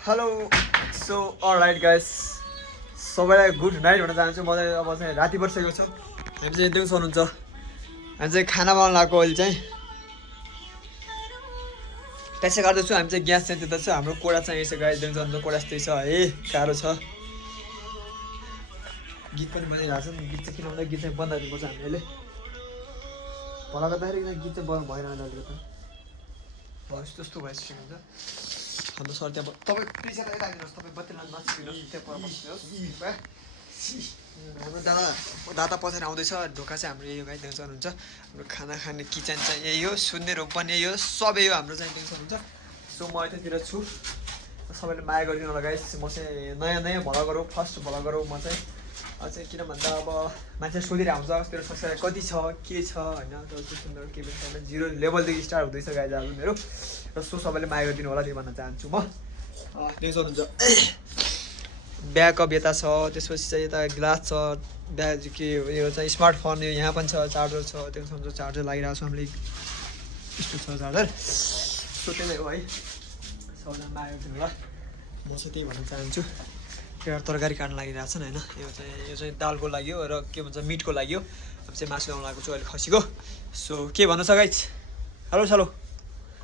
Hello so all right guys सबैलाई good night भन्न चाहन्छु। म चाहिँ अब चाहिँ राति बसेको छु। हामी चाहिँ दिउँसो हुनुहुन्छ। हामी चाहिँ खाना बनाउन लागेको अहिले चाहिँ त्यसै गर्दैछु। हामी चाहिँ ग्यास चाहिँ त्यता छ, हाम्रो कोडा चाहिँ यसो गाइस दिउँसो हुन्छ। कोडा यस्तै छ है, गाह्रो छ। गीत पनि बजिरहेको छ। गीत चाहिँ किन भन्दा गीत चाहिँ बन्द गर्नुपर्छ हामीले। भला गर्दाखेरि गीत चाहिँ बन्द भएन अलिकति भएपछि त्यस्तो भइसकेको हुन्छ। हाम्रो सर त्यहाँ तपाईँ प्लिज यता राखिदिनुहोस्। तपाईँ बत्ती नछिनुहोस्, त्यहाँ पर बस्नुहोस्। हाम्रो दादा पछाडि आउँदैछ। ढोका चाहिँ हाम्रो यही हो गाई दिउँसो हुनुहुन्छ। हाम्रो खाना खाने किचन चाहिँ यही हो, सुन्ने रुम पनि यही हो, सबै हो हाम्रो चाहिँ दिउँसो हुन्छ। सो म यतातिर छु। सबैले माया गरिदिनु होला गाइस। म चाहिँ नयाँ भला गरौँ, फर्स्ट भला गरौँ। म चाहिँ चाहिँ किन भन्दा अब मान्छे सोधिरहेको हुन्छ मेरो सब्सक्राइबर कति छ के छ होइन। सुन्दर के पनि छैन, 0 लेभलदेखि स्टार्ट हुँदैछ गाइस आज मेरो। र सो सबैले माया गरिदिनु होला त्यो भन्न चाहन्छु म। दिउँसो हुन्छ। ब्याकअप यता छ, त्यसपछि चाहिँ यता ग्लास छ, ब्याग के यो चाहिँ स्मार्टफोन यो यहाँ पनि छ, चार्जर छ। दिउँसो हुन्छ चार्जर लागिरहेको छ हामीले, यस्तो छ चार्जर। सो त्यही हो है, सबैजना माया गरिदिनु होला। म चाहिँ त्यही भन्न चाहन्छु। एउटा तरकारी काट्न लागिरहेको छ नि होइन। यो चाहिँ दालको लागि हो र के भन्छ मिटको लागि हो। अब चाहिँ मासु ल्याउनु लागेको छु अहिले खसीको। सो के भन्नु छ गाइस? हेलो सलो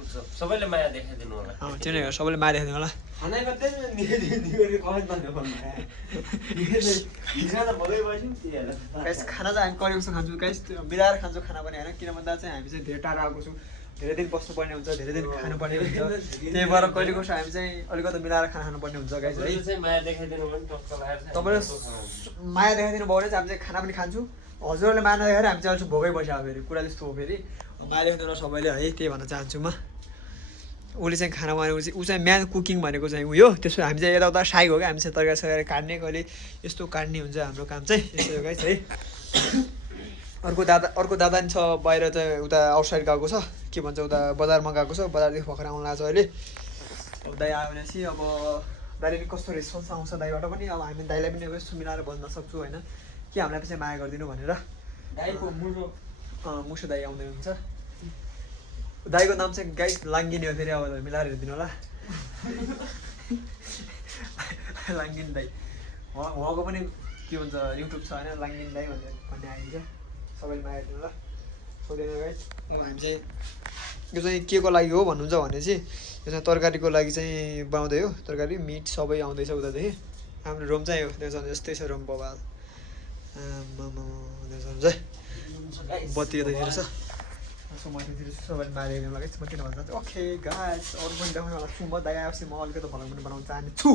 सबैले माया देखाइदिनु होला। त्यो नै हो, सबैले माया देखाइदिनु होला। गाइस खाना चाहिँ हामी करिबसँग खान्छौँ गाइस, मिलाएर खान्छौँ खाना पनि होइन। किन भन्दा चाहिँ हामी चाहिँ धेरै टाढा आएको छौँ, धेरै दिन बस्नुपर्ने हुन्छ, धेरै दिन खानुपर्ने हुन्छ। त्यही भएर कहिलेको हामी चाहिँ अलिकति मिलाएर खाना खानुपर्ने हुन्छ गाइस है। तपाईँले माया देखाइदिनु भयो भने चाहिँ हामी चाहिँ खाना पनि खान्छौँ। हजुरहरूले माया नदेखाएर हामी चाहिँ अलिक भोकै बस्यो फेरि, कुरा त्यस्तो हो फेरि। माया देखाइदिनु होला सबैले है, त्यही भन्न चाहन्छु म। उसले चाहिँ खाना बनाएको चाहिँ ऊ चाहिँ म्यान कुकिङ भनेको चाहिँ उयो। त्यसो हामी चाहिँ यताउता साई हो क्या, हामी चाहिँ तरकारी सरकारी काट्ने, कहिले यस्तो काट्ने हुन्छ हाम्रो काम चाहिँ यस्तो गाइस है। अर्को दादा नि छ बाहिर चाहिँ, उता आउटसाइड गएको छ, के भन्छ उता बजारमा गएको छ। बजारदेखि भर्खर आउनु लाग्छ अहिले। अब दाइ आयो भनेपछि अब दाइले पनि कस्तो रेस्पोन्स आउँछ दाइबाट पनि। अब हामी दाइलाई पनि अब यस्तो मिलाएर भन्न सक्छौँ होइन कि हामीलाई पछि माया गरिदिनु भनेर। दाइको मुसो दाइ आउँदै हुन्छ। दाइको नाम चाहिँ गाइस लाङ्गिनी हो फेरि, अब मिलाएर हेरिदिनु होला। लाङ्गिनी दाइ उहाँको पनि के भन्छ युट्युब छ होइन, लाङ्गिनी दाइ भन्ने आइन्छ। सबैले माया गरिदिनु होला। सोधेन गाइस। हामी चाहिँ यो चाहिँ के को लागि हो भन्नुहुन्छ भने चाहिँ यो चाहिँ तरकारीको लागि चाहिँ बनाउँदै हो। तरकारी मिट सबै आउँदैछ उतादेखि। हाम्रो रुम चाहिँ हो यस्तै छ रुम बाबा। बत्ती यतातिर छ। सो म यतातिर सबैले माया गरिदिनु होला गाइस। म किन भन्न चाहन्छु ओके गाइस, अरू पनि देखाउनु होला छु म। दाइ आएपछि म अलिकति भ्लग पनि बनाउन चाहन्छु।